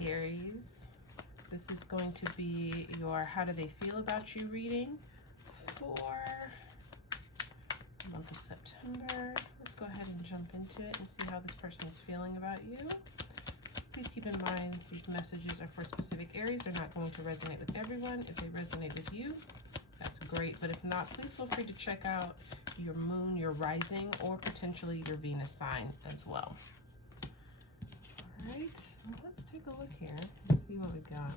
Aries. This is going to be your how do they feel about you reading for the month of September. Let's go ahead and jump into it and see how this person is feeling about you. Please keep in mind these messages are for specific Aries. They're not going to resonate with everyone. If they resonate with you, that's great. But if not, please feel free to check out your moon, your rising, or potentially your Venus sign as well. All right, let's take a look here and see what we got.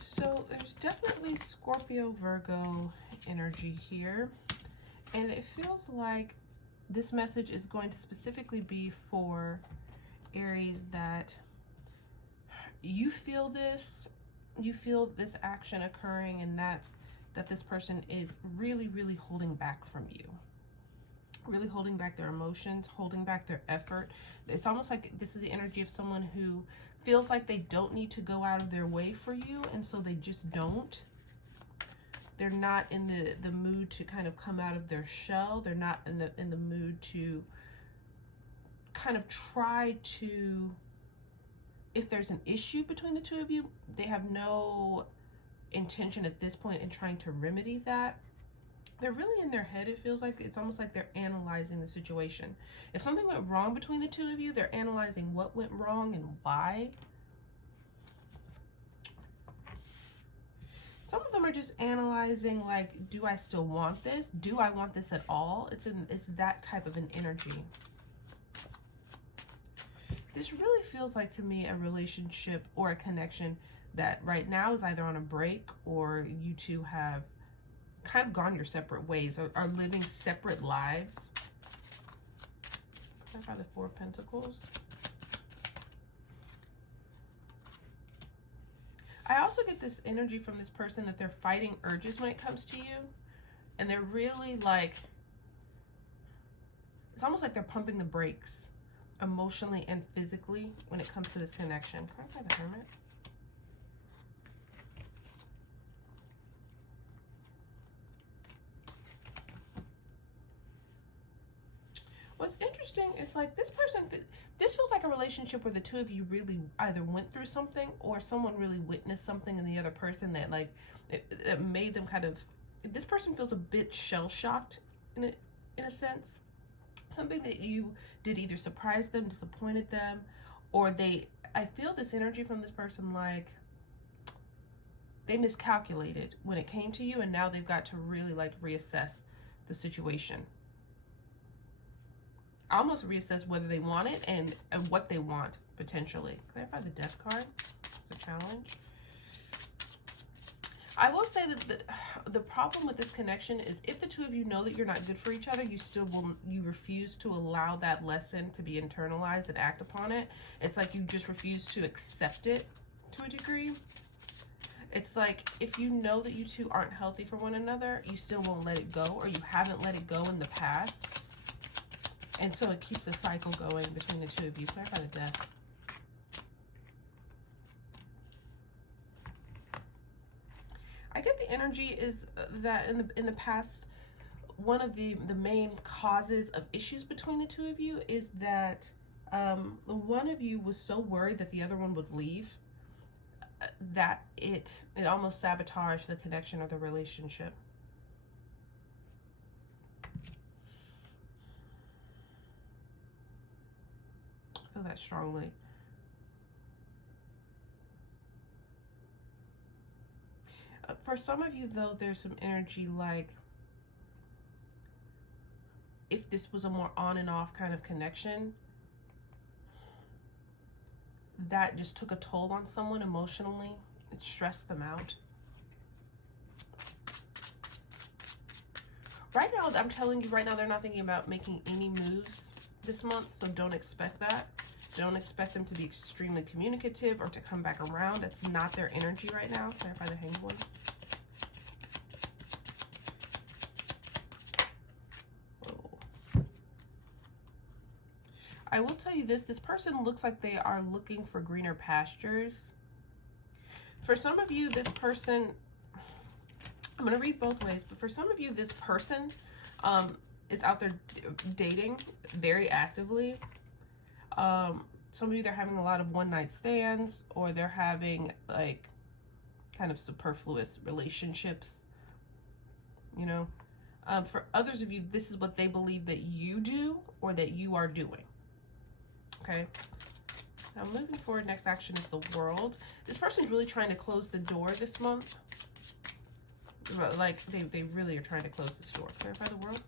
So there's definitely Scorpio, Virgo energy here. And it feels like this message is going to specifically be for Aries that you feel this action occurring, and that's that this person is really holding back from you. Really holding back their emotions, holding back their effort. It's almost like this is the energy of someone who feels like they don't need to go out of their way for you, and so they just don't. They're not in the mood to kind of come out of their shell. They're not in the mood to kind of try to, if there's an issue between the two of you, they have no intention at this point in trying to remedy that. They're really in their head. It feels like it's almost like they're analyzing the situation. If something went wrong between the two of you, they're analyzing what went wrong and why. Some of them are just analyzing, like, do I still want this? Do I want this at all? It's that type of an energy. This really feels like, to me, a relationship or a connection that right now is either on a break, or you two have kind of gone your separate ways, or are living separate lives. By the Four of Pentacles. I also get this energy from this person that they're fighting urges when it comes to you. And they're really like, it's almost like they're pumping the brakes emotionally and physically when it comes to this connection. Card by the Hermit. What's interesting is, like, this feels like a relationship where the two of you really either went through something, or someone really witnessed something in the other person that, like, it made them kind of, this person feels a bit shell-shocked in a sense. Something that you did either surprised them, disappointed them, or I feel this energy from this person like they miscalculated when it came to you, and now they've got to really, like, reassess the situation. Almost reassess whether they want it and what they want, potentially. Clarify the Death card. It's a challenge. I will say that the problem with this connection is, if the two of you know that you're not good for each other, you refuse to allow that lesson to be internalized and act upon it. It's like you just refuse to accept it to a degree. It's like, if you know that you two aren't healthy for one another, you still won't let it go, or you haven't let it go in the past. And so it keeps the cycle going between the two of you. Clarify the Death. I get the energy is that in the past, one of the main causes of issues between the two of you is that one of you was so worried that the other one would leave that it almost sabotaged the connection or the relationship. I feel that strongly. For some of you, though, there's some energy like, if this was a more on and off kind of connection, that just took a toll on someone emotionally. It stressed them out. Right now, I'm telling you right now, they're not thinking about making any moves this month, so don't expect that. Don't expect them to be extremely communicative or to come back around. That's not their energy right now. Clarify the Hanged One. I will tell you this person looks like they are looking for greener pastures. For some of you, this person, I'm going to read both ways, but for some of you, this person is out there dating very actively. Some of you, they're having a lot of one-night stands, or they're having like kind of superfluous relationships, you know. For others of you, this is what they believe that you do or that you are doing. Okay. Now, moving forward, next action is the World. This person's really trying to close the door this month. Like, they really are trying to close this door. Clarify the World.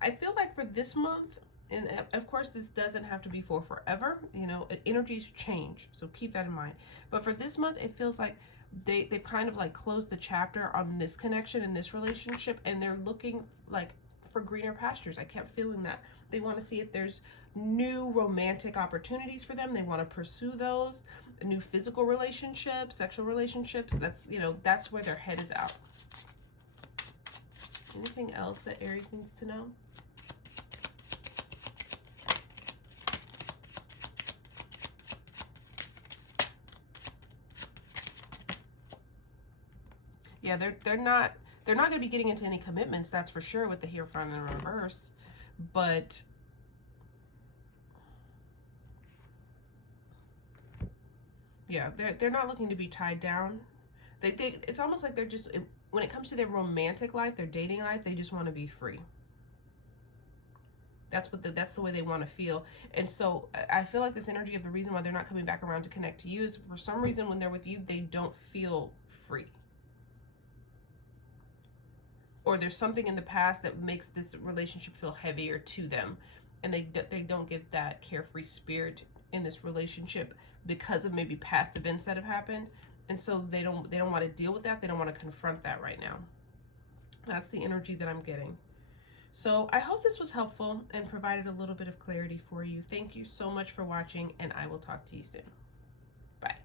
I feel like for this month, and of course this doesn't have to be for forever, you know, energies change, so keep that in mind. But for this month, it feels like they've kind of like closed the chapter on this connection and this relationship, and they're looking like for greener pastures. I kept feeling that. They want to see if there's new romantic opportunities for them. They want to pursue those, new physical relationships, sexual relationships. That's, you know, that's where their head is at. Anything else that Aries needs to know? Yeah, they're not going to be getting into any commitments, that's for sure, with the Hierophant in reverse. But yeah, they're not looking to be tied down. It's almost like they're just, when it comes to their romantic life, their dating life, they just want to be free. That's the way they want to feel. And so I feel like this energy of the reason why they're not coming back around to connect to you is for some reason when they're with you, they don't feel free. Or there's something in the past that makes this relationship feel heavier to them, and they don't get that carefree spirit in this relationship because of maybe past events that have happened, and so they don't want to deal with that. They don't want to confront that right now. That's the energy that I'm getting. So I hope this was helpful and provided a little bit of clarity for you. Thank you so much for watching, and I will talk to you soon. Bye.